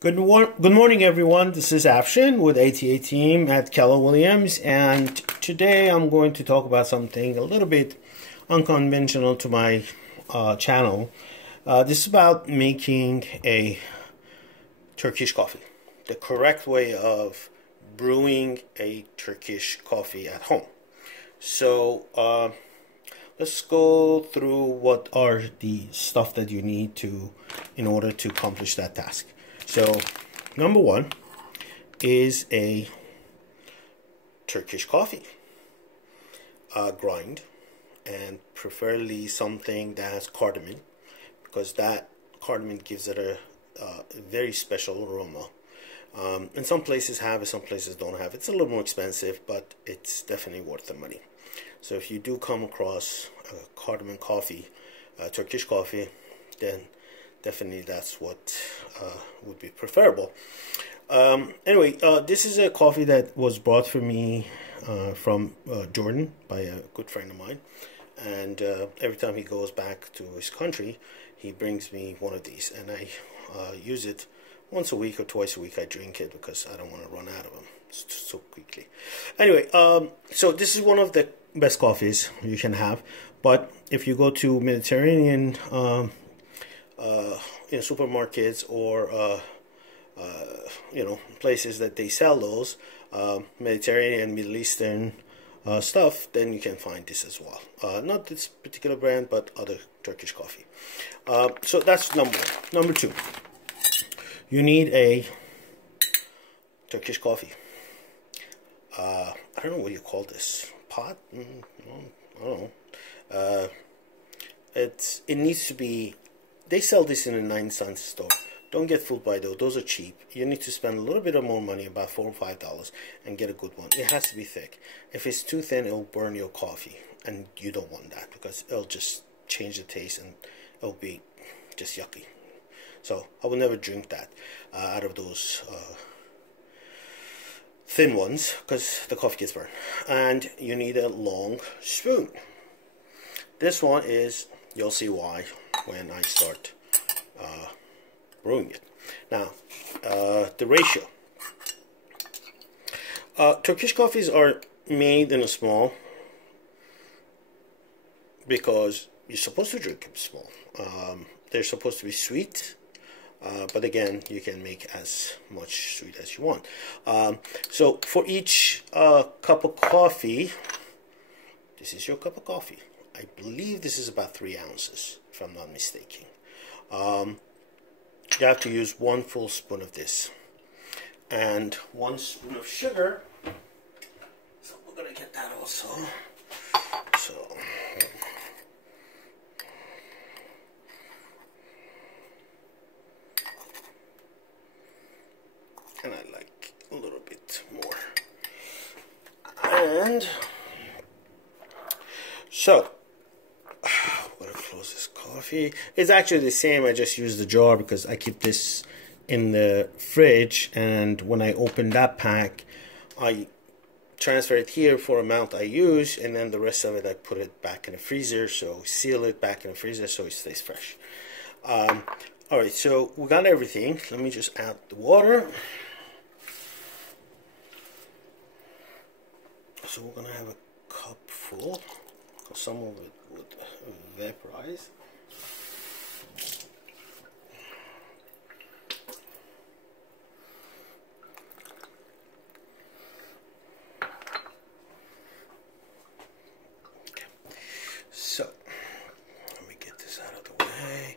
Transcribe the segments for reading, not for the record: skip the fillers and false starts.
Good morning, everyone. This is Afshin with ATA team at Keller Williams, and today I'm going to talk about something a little bit unconventional to my channel. This is about making a Turkish coffee, the correct way of brewing a Turkish coffee at home. So let's go through what are the stuff that you need in order to accomplish that task. So, number one is a Turkish coffee grind, and preferably something that has cardamom, because that cardamom gives it a very special aroma. And some places have it, some places don't have it. It's a little more expensive, but it's definitely worth the money. So if you do come across a cardamom coffee, Turkish coffee, then definitely that's what would be preferable. Anyway, this is a coffee that was brought for me from Jordan by a good friend of mine, and every time he goes back to his country, he brings me one of these, and I use it once a week or twice a week. I drink it because I don't want to run out of them so quickly. Anyway, so this is one of the best coffees you can have, but if you go to Mediterranean in supermarkets or places that they sell those Mediterranean, Middle Eastern stuff, then you can find this as well. Not this particular brand, but other Turkish coffee. So that's number one. Number two, you need a Turkish coffee. I don't know what you call this, pot. I don't know. It needs to be. They sell this in a 9-cent store. Don't get fooled by those. Those are cheap. You need to spend a little bit more money, about $4 or $5, and get a good one. It has to be thick. If it's too thin, it'll burn your coffee, and you don't want that because it'll just change the taste and it'll be just yucky. So I would never drink that out of those thin ones because the coffee gets burned. And you need a long spoon. This one is, you'll see why when I start brewing it. Now, the ratio. Turkish coffees are made in a small because you're supposed to drink them small. They're supposed to be sweet, but again, you can make as much sweet as you want. So for each cup of coffee, this is your cup of coffee. I believe this is about 3 ounces, if I'm not mistaken. You have to use 1 full spoon of this and 1 spoon of sugar. So we're gonna get that also. So and I like a little bit more. And so I'm gonna close this coffee. It's actually the same. I just use the jar because I keep this in the fridge, and when I open that pack, I transfer it here for amount I use, and then the rest of it I put it back in the freezer, so seal it back in the freezer so it stays fresh. Alright, so we got everything. Let me just add the water. So we're gonna have a cup full, because some of it would vaporize. Okay. So let me get this out of the way.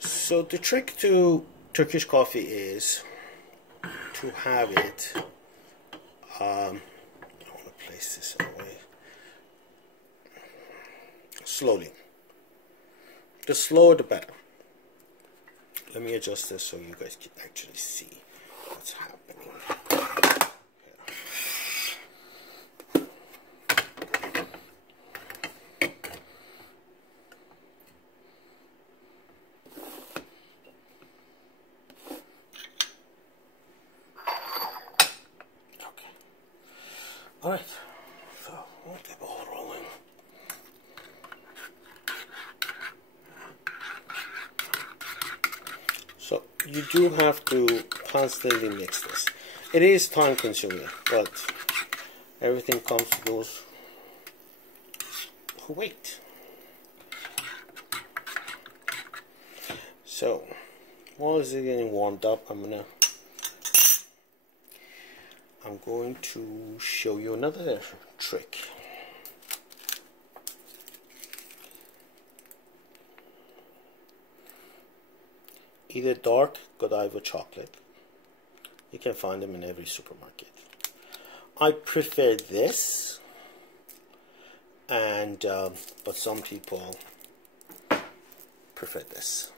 So the trick to Turkish coffee is to have it, I want to place this away, slowly. The slower the better. Let me adjust this so you guys can actually see what's happening. Here. Alright, so we'll get the ball rolling. So you do have to constantly mix this. It is time consuming, but everything comes to those who wait. So while it's getting warmed up, I'm going to show you another trick. Either dark Godiva chocolate. You can find them in every supermarket. I prefer this, and but some people prefer this.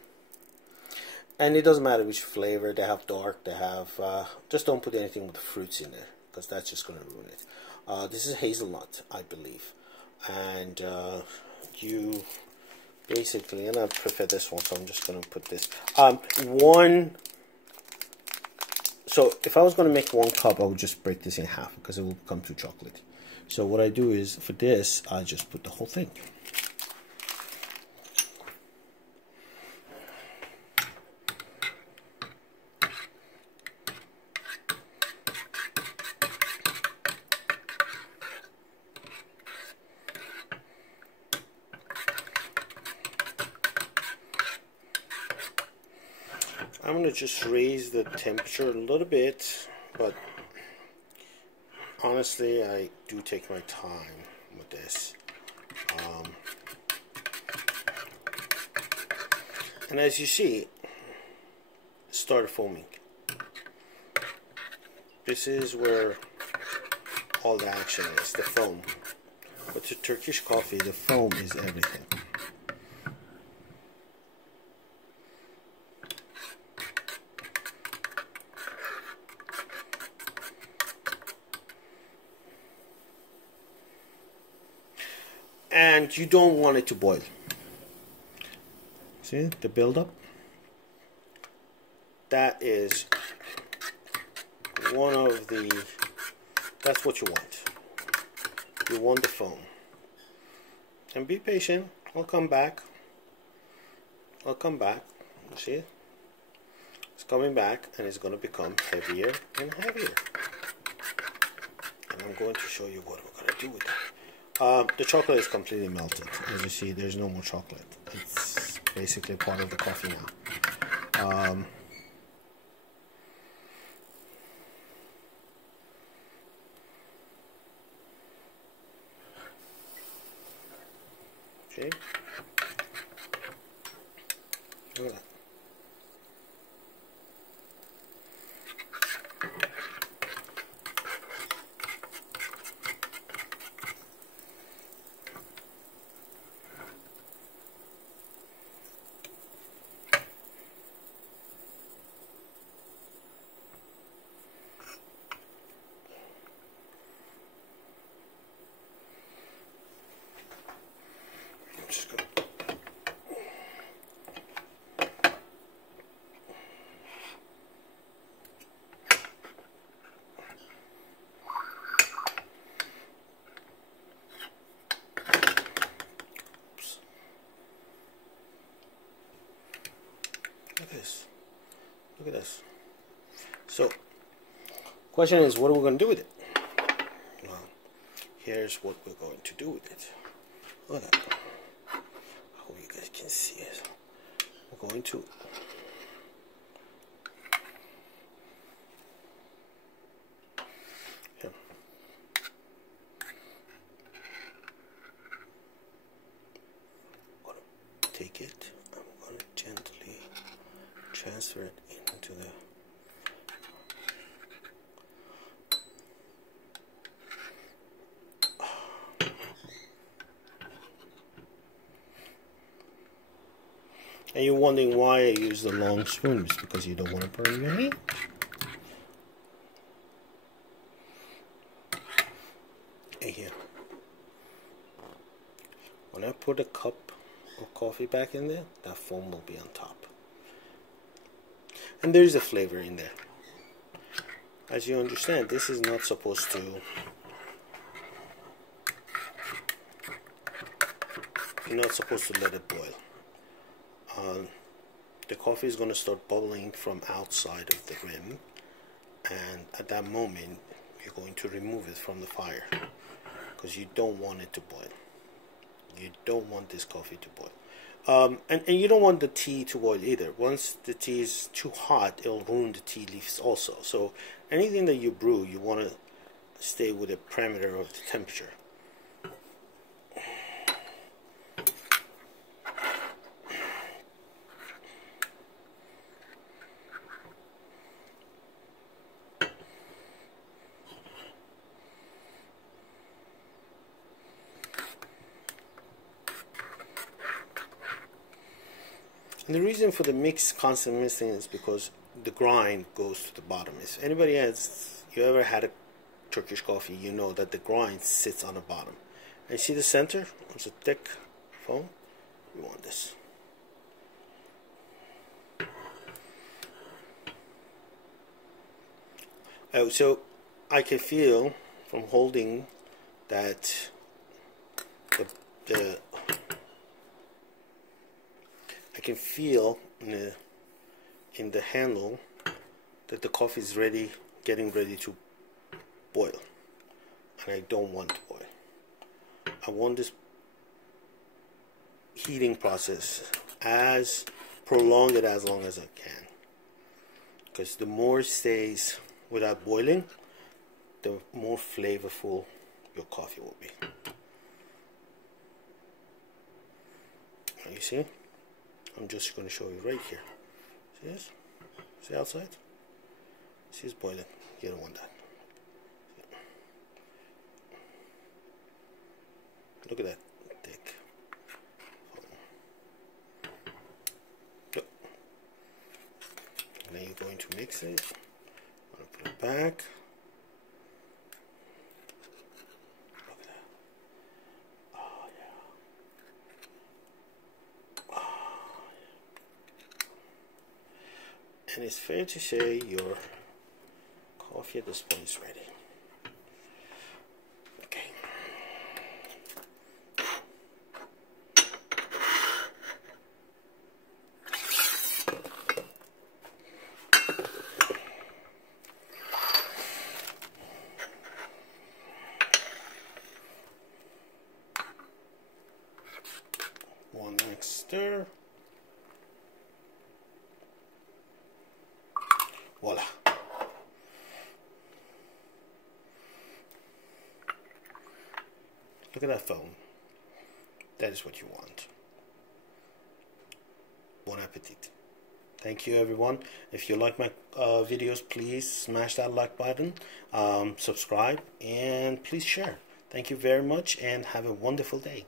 And it doesn't matter which flavor. They have dark, they have just don't put anything with the fruits in there, because that's just going to ruin it. This is hazelnut, I believe, and you basically, and I prefer this one, so I'm just going to put this so if I was going to make 1 cup, I would just break this in half because it will become too chocolatey. So what I do is, for this, I just put the whole thing. I'm going to just raise the temperature a little bit, but honestly, I do take my time with this. And as you see, it started foaming. This is where all the action is, the foam. With the Turkish coffee, the foam is everything. And you don't want it to boil. See the buildup? That is one of the, that's what you want. You want the foam. And be patient. I'll come back. I'll come back. You see? It's coming back, and it's going to become heavier and heavier. And I'm going to show you what we're going to do with it. The chocolate is completely melted. As you see, there's no more chocolate. It's basically part of the coffee now. Okay. Look at that. Look at this. Look at this. So, question is, what are we going to do with it? Well, here's what we're going to do with it. Look at that. I hope you guys can see it. We're going to take it. I'm going to gently transfer it into the and you're wondering why I use the long spoon. It's because you don't want to burn your hand. And here, when I put a cup of coffee back in there, that foam will be on top. And there's a flavor in there. As you understand, this is not supposed to you're not supposed to let it boil. The coffee is going to start bubbling from outside of the rim, and at that moment you're going to remove it from the fire, because you don't want it to boil. You don't want this coffee to boil. And you don't want the tea to boil either. Once the tea is too hot, it'll ruin the tea leaves also. So anything that you brew, you want to stay with the parameter of the temperature. And the reason for the constant mixing is because the grind goes to the bottom. If anybody has, you ever had a Turkish coffee, you know that the grind sits on the bottom. And you see the center? It's a thick foam. We want this. Oh, so I can feel from holding that I can feel in the handle that the coffee is getting ready to boil, and I don't want to boil. I want this heating process prolong it as long as I can, because the more it stays without boiling, the more flavorful your coffee will be. You see? I'm just going to show you right here. See this? See outside? See, it's boiling. You don't want that. Look at that thick. Yep. And then you're going to mix it. I'm going to put it back. Look at that. Oh, yeah. And it's fair to say your coffee at this point is ready. Okay. One next stir. Voila. Look at that foam. That is what you want. Bon appetit. Thank you, everyone. If you like my videos, please smash that like button, subscribe, and please share. Thank you very much, and have a wonderful day.